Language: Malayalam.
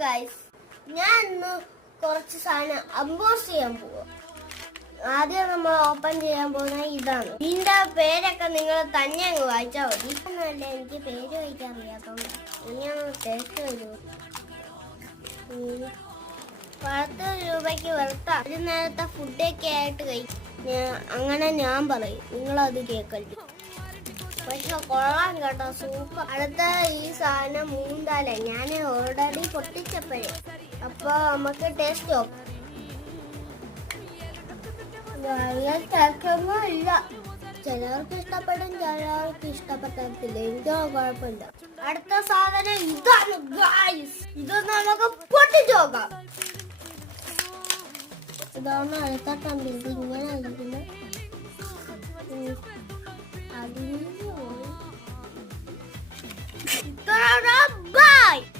ഗൈസ്, ഞാൻ ഇന്ന് കുറച്ച് സാധനം അൺബോക്സ് ചെയ്യാൻ പോവാ. ആദ്യം നമ്മൾ ഓപ്പൺ ചെയ്യാൻ പോകുന്ന ഇതാണ്. ഇതിന്റെ പേരൊക്കെ നിങ്ങൾ തന്നെ അങ്ങ് വായിച്ചാൽ മതി. ഇപ്പൊന്നല്ല, എനിക്ക് പേര് വായിക്കാൻ അറിയാത്തോണ്ട് ഞാൻ ടേസ്റ്റ് ചെയ്തു. 10 രൂപയ്ക്ക് വെറുത്ത ഒരു നേരത്തെ ഫുഡൊക്കെ ആയിട്ട് അങ്ങനെ ഞാൻ പറയും, നിങ്ങളത് കേൾക്കരുത്. പക്ഷെ കൊള്ളാൻ കേട്ടോ, സൂപ്പർ. അടുത്ത ഈ സാധനം മൂന്താല ഞാൻ ഓൾറെഡി പൊട്ടിച്ചപ്പോഴേ, അപ്പൊ നമുക്ക് ടേസ്റ്റ് നോക്കാം. ടേസ്റ്റൊന്നും ഇല്ല, ചിലവർക്ക് ഇഷ്ടപ്പെടും, ചിലവർക്ക് ഇഷ്ടപ്പെട്ടില്ല. എനിക്കോ കുഴപ്പമില്ല. അടുത്ത സാധനം ഇതാണ് ഗൈസ്, ഇതൊന്ന് നമുക്ക് പൊട്ടിച്ചു നോക്കാം. ഇതാണ് അടുത്ത കമ്പനി. ഇങ്ങനെ ഇരിക്കുന്നത്.